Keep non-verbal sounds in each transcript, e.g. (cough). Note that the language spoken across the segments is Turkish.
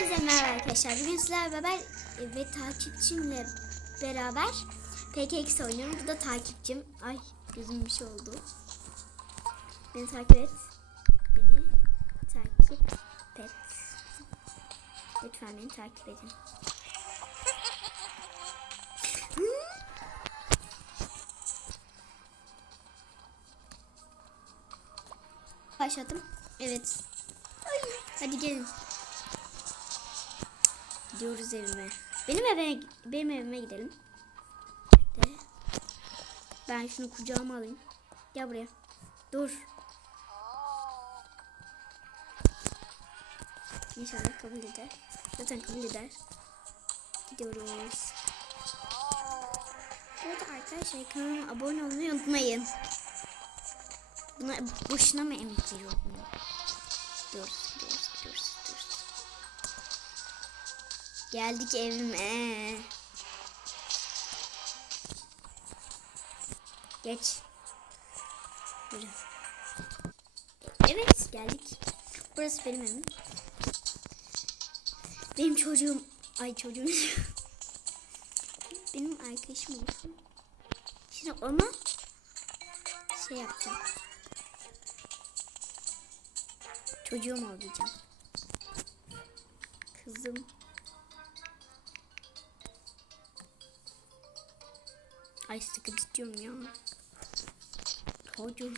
Hepinize merhaba arkadaşlar. Bugün sizlerle beraber e, ve takipçimle beraber PKX oynuyorum. Bu da takipçim. Ay gözüm bir şey oldu. Beni takip et. Beni takip et. Lütfen beni takip edin. Başladım. Evet. Hadi gelin. Gidiyoruz evime. Benim eve benim evime gidelim. De. Ben şunu kucağıma alayım. Gel buraya. Dur. İnşallah kabul eder. Zaten kabul eder. Gidiyoruz. Bu arada arkadaşlar kanalıma abone olmayı unutmayın. Buna boşuna mı? Gidiyoruz, gidiyoruz, gidiyoruz, Geldik evime. Geç. Yürü. Evet geldik. Burası benim evim. Benim çocuğum. Ay çocuğum. (laughs) benim arkadaşım olsun. Şimdi ona şey yapacağım. Çocuğum ol diyeceğim. Kızım. Ay sıkı istiyorum ya. Çocuğum.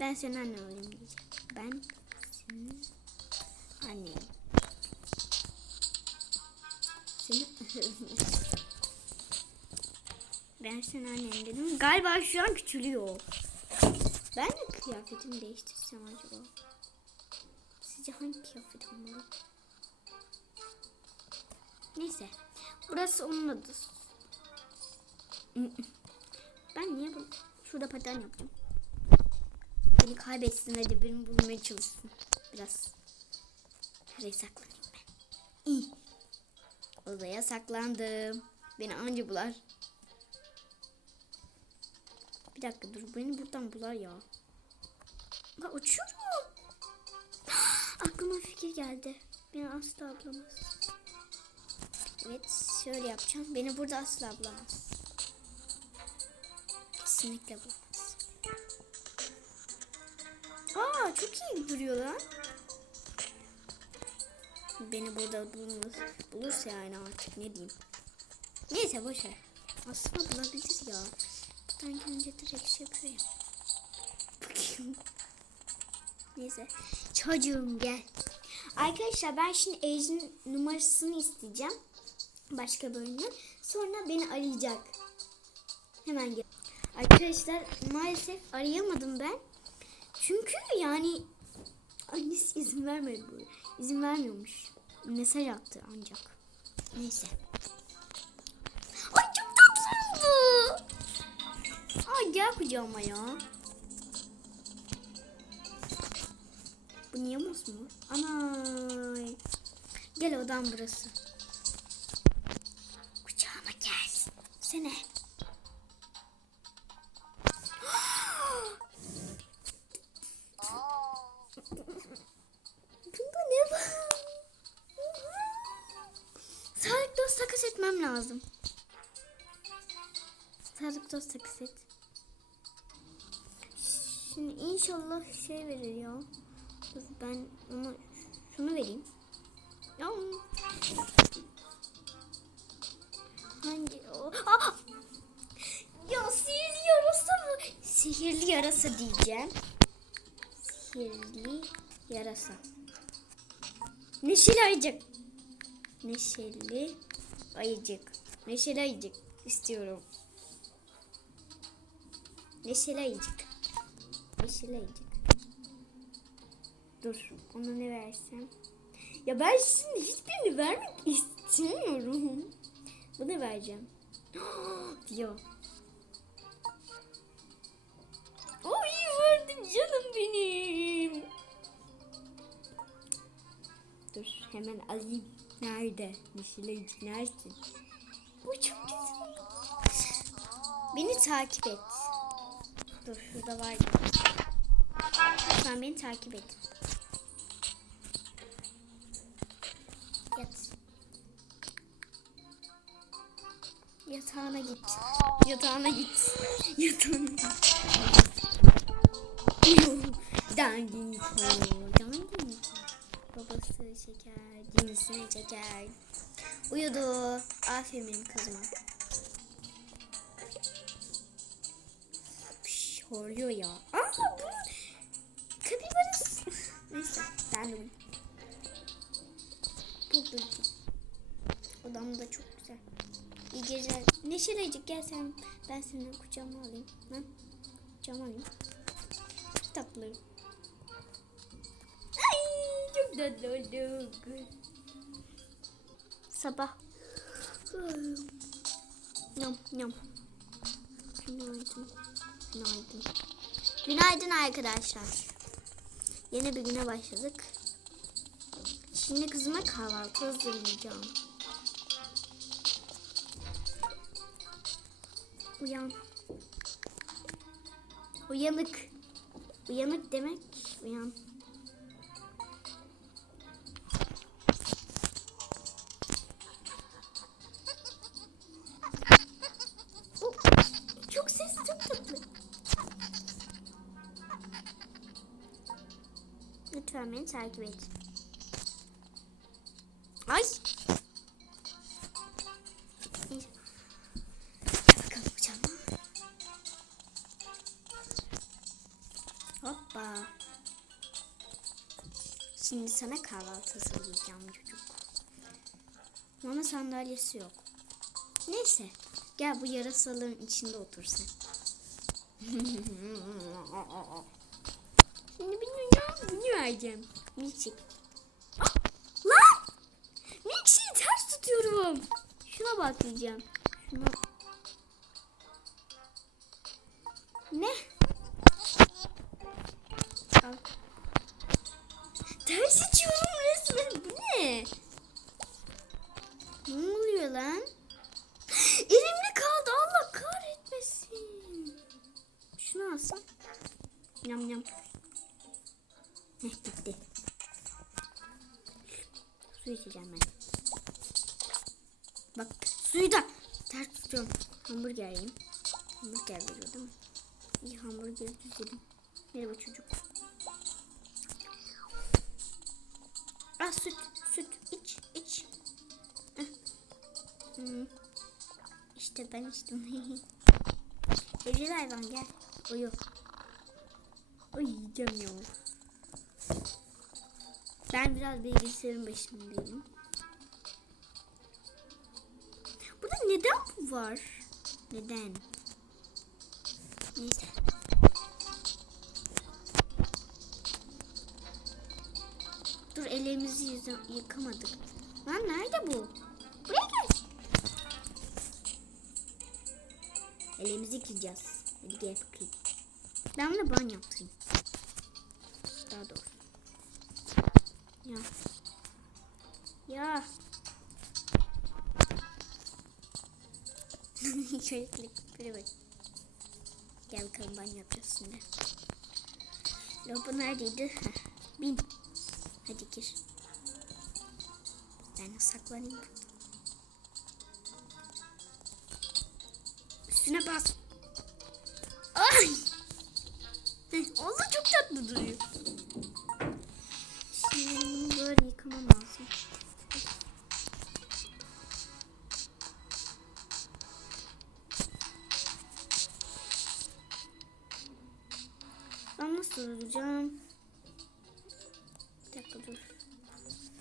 Ben senin annen olayım. Ben senin annen. Senin... (laughs) ben senin annen dedim. Galiba şu an küçülüyor. Ben de kıyafetimi değiştirsem acaba? Sizce hangi kıyafet olmalı? Neyse. Burası onun adı. Ben niye bu? Şurada paten yapacağım. Beni kaybetsin hadi beni bulmaya çalışsın. Biraz. Şuraya saklanayım ben. İyi. Odaya saklandım. Beni anca bular. Bir dakika dur beni buradan bular ya. Bak uçuyorum. (gasps) Aklıma fikir geldi. Beni asla bulamaz. Evet şöyle yapacağım. Beni burada asla bulamaz. Kesinlikle bulamaz. Aa çok iyi duruyor lan. Beni burada bulmaz. Bulursa yani artık ne diyeyim. Neyse boşver. Aslında bulabilir ya. Buradan önce direkt şey yapıyor ya. Bakayım. Neyse. Çocuğum gel. Arkadaşlar ben şimdi Ejin numarasını isteyeceğim. Başka bölümden. Sonra beni arayacak. Hemen gel. Arkadaşlar maalesef arayamadım ben. Çünkü yani annesi izin vermedi bu. İzin vermiyormuş. Mesaj attı ancak. Neyse. Ay çok tatlı. Ay gel kucağıma ya. Bu niye mosmor? Anay. Gel odam burası. Kucağıma gel. Sene. Takas etmem lazım. Sağlık dost takas et. Şimdi inşallah şey verir ya. Ben ona şunu vereyim. Ya. Hangi o? Aa! Ya sihirli yarasa mı? Sihirli yarasa diyeceğim. Sihirli yarasa. Neşeli ayıcık. Neşeli ayıcık. Neşeli ayıcık istiyorum. Neşeli ayıcık. Neşeli ayıcık. Dur ona ne versem. Ya ben şimdi hiçbirini vermek istemiyorum. Bunu vereceğim. (gasps) Diyor. Oy verdim canım benim. Dur hemen alayım. Nerede? Yeşile nersin? Bu çok güzel. Beni takip et. Dur şurada var. Lütfen beni takip et. Yat. Yatağına git. Yatağına git. (laughs) Yatağına git. Dangin Babası şeker, cinsine çeker. Uyudu. Aferin benim kızıma. Piş, horluyor ya. Aa bu kapibarız. Neyse ben de. Burada Odam da çok güzel. İyi geceler. Neşelecik gel sen. Ben seni kucağıma alayım. Ha? Kucağıma alayım. Çok Sabah. Yam yam. Günaydın. Günaydın. Günaydın arkadaşlar. Yeni bir güne başladık. Şimdi kızıma kahvaltı hazırlayacağım. Uyan. Uyanık. Uyanık demek uyan. Lütfen beni takip et. Ay. Hoppa. Şimdi sana kahvaltı hazırlayacağım çocuk. Mama sandalyesi yok. Neyse. Gel bu yarasalığın içinde otur (laughs) sen. Şimdi bilmiyorum. Bunu vereceğim. Milkshake. Lan! Milkshake'i ters tutuyorum. Şuna bak diyeceğim. Şuna. Ne? Al. Ters içiyorum resmen. Bu ne? Ne oluyor lan? Elimde kaldı. Allah kahretmesin. Şunu alsam. Yam yam. Heh gitti. Su içeceğim ben. Bak suyu da ters tutuyorum. Hamburger yiyeyim. Hamburger veriyor değil mi? İyi hamburger düzelim. Merhaba çocuk. Ah süt süt iç iç. Heh. Hmm. İşte ben içtim. (laughs) Evcil hayvan gel. Uyu. Uyuyacağım ya. Ben biraz bilgisayarın başındayım. Burada neden bu var? Neden? Neyse. Dur ellerimizi yüzü yıkamadık. Lan nerede bu? Buraya gel. Ellerimizi yıkayacağız. Hadi gel bakayım. Ben bunu ban yaptırayım. Daha doğrusu. Ya. Ya. (laughs) Şöyle kliklere bak. Gel bakalım banyo yapacağız şimdi. Lopa neredeydi? Heh, bin. Hadi gir. Ben saklanayım. Üstüne bas. Ay. Heh, Allah çok tatlı duruyor.